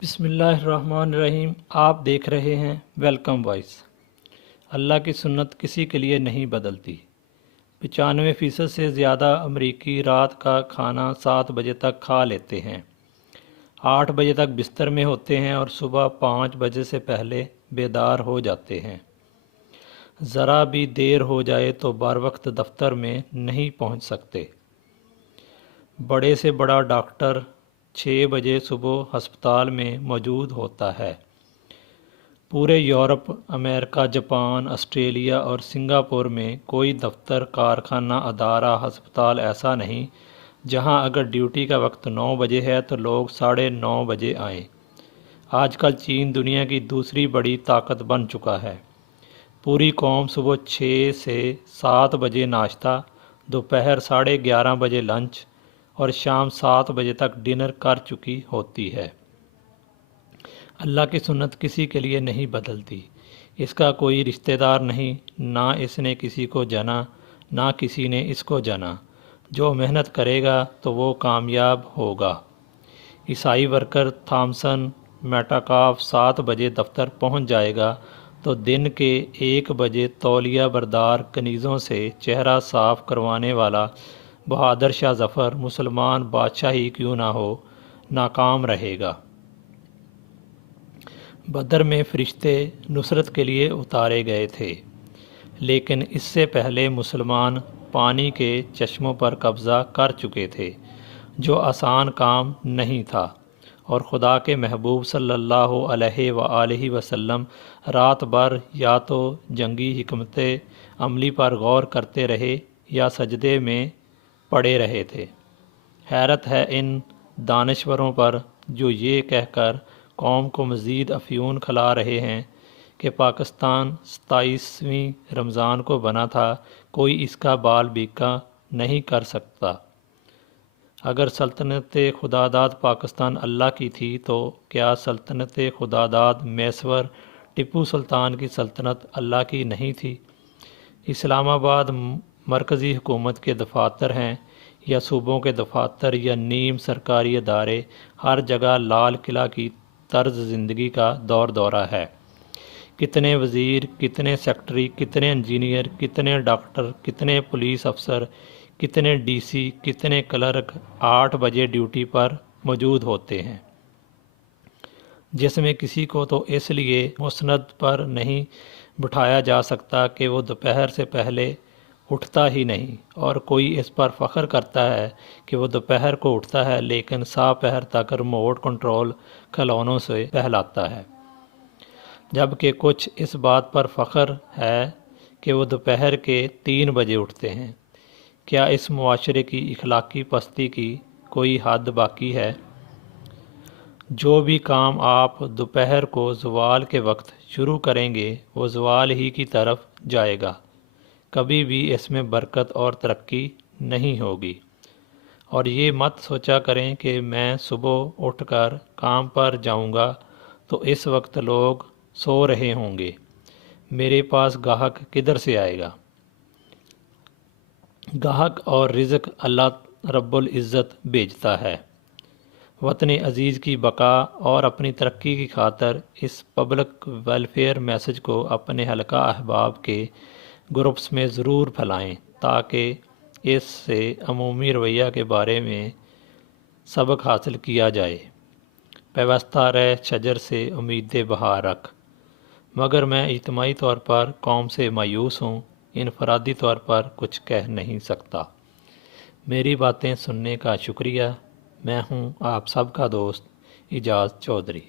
बिस्मिल्लाहिर्रहमानिर्रहीम। आप देख रहे हैं वेलकम वॉइस। अल्लाह की सुन्नत किसी के लिए नहीं बदलती। 95% से ज़्यादा अमरीकी रात का खाना 7 बजे तक खा लेते हैं, 8 बजे तक बिस्तर में होते हैं और सुबह 5 बजे से पहले बेदार हो जाते हैं। ज़रा भी देर हो जाए तो बर वक्त दफ्तर में नहीं पहुंच सकते। बड़े से बड़ा डॉक्टर 6 बजे सुबह अस्पताल में मौजूद होता है। पूरे यूरोप, अमेरिका, जापान, ऑस्ट्रेलिया और सिंगापुर में कोई दफ्तर, कारखाना, अदारा, अस्पताल ऐसा नहीं जहां अगर ड्यूटी का वक्त 9 बजे है तो लोग 9:30 बजे आएं। आजकल चीन दुनिया की दूसरी बड़ी ताकत बन चुका है। पूरी कौम सुबह 6 से 7 बजे नाश्ता, दोपहर 11:30 बजे लंच और शाम 7 बजे तक डिनर कर चुकी होती है। अल्लाह की सुन्नत किसी के लिए नहीं बदलती। इसका कोई रिश्तेदार नहीं, ना इसने किसी को जना, ना किसी ने इसको जना। जो मेहनत करेगा तो वो कामयाब होगा। ईसाई वर्कर थॉमसन मेटाकाफ 7 बजे दफ्तर पहुंच जाएगा तो दिन के 1 बजे तौलिया बरदार कनीज़ों से चेहरा साफ करवाने वाला बहादुर शाह ज़फ़र, मुसलमान बादशाह ही क्यों ना हो, नाकाम रहेगा। बदर में फ़रिश्ते नुसरत के लिए उतारे गए थे, लेकिन इससे पहले मुसलमान पानी के चश्मों पर कब्ज़ा कर चुके थे, जो आसान काम नहीं था। और खुदा के महबूब सल्लल्लाहु अलैहि वसल्लम रात भर या तो जंगी हिकमत अमली पर गौर करते रहे या सजदे में पड़े रहे थे। हैरत है इन दानश्वरों पर जो ये कहकर कौम को मज़ीद अफ्यून खिला रहे हैं कि पाकिस्तान 27वीं रमज़ान को बना था, कोई इसका बाल बीका नहीं कर सकता। अगर सल्तनत खुदादाद पाकिस्तान अल्लाह की थी तो क्या सल्तनत खुदादाद मैसवर टिप्पू सुल्तान की सल्तनत अल्लाह की नहीं थी? इस्लामाबाद मरकज़ी हुकूमत के दफातर हैं या सूबों के दफातर या नीम सरकारी अदारे, हर जगह लाल किला की तर्ज ज़िंदगी का दौर दौरा है। कितने वज़ीर, कितने सेक्रेटरी, कितने इंजीनियर, कितने डॉक्टर, कितने पुलिस अफसर, कितने डीसी, कितने क्लर्क 8 बजे ड्यूटी पर मौजूद होते हैं, जिसमें किसी को तो इसलिए मुस्नद पर नहीं बिठाया जा सकता कि वो दोपहर से पहले उठता ही नहीं, और कोई इस पर फ़ख्र करता है कि वो दोपहर को उठता है लेकिन पहर तक रिमोट कंट्रोल खिलौनों से बहलाता है। जबकि कुछ इस बात पर फ़ख्र है कि वो दोपहर के 3 बजे उठते हैं। क्या इस मुआशरे की इखलाकी पस्ती की कोई हद बाकी है? जो भी काम आप दोपहर को ज़वाल के वक्त शुरू करेंगे वो ज़वाल ही की तरफ जाएगा, कभी भी इसमें बरकत और तरक्की नहीं होगी। और ये मत सोचा करें कि मैं सुबह उठकर काम पर जाऊंगा तो इस वक्त लोग सो रहे होंगे, मेरे पास गाहक किधर से आएगा। गाहक और रिज़्क अल्लाह रब्बुल इज़्ज़त भेजता है। वतन अज़ीज़ की बका और अपनी तरक्की की खातर इस पब्लिक वेलफेयर मैसेज को अपने हल्का अहबाब के ग्रुप्स में ज़रूर फैलाएं ताकि इससे अमूमी रवैया के बारे में सबक हासिल किया जाए। पैवस्ता रह शजर से उम्मीद बहार रख। मगर मैं इज्तिमाई तौर पर कौम से मायूस हूँ, इनफरादी तौर पर कुछ कह नहीं सकता। मेरी बातें सुनने का शुक्रिया। मैं हूँ आप सबका दोस्त इजाज़ चौधरी।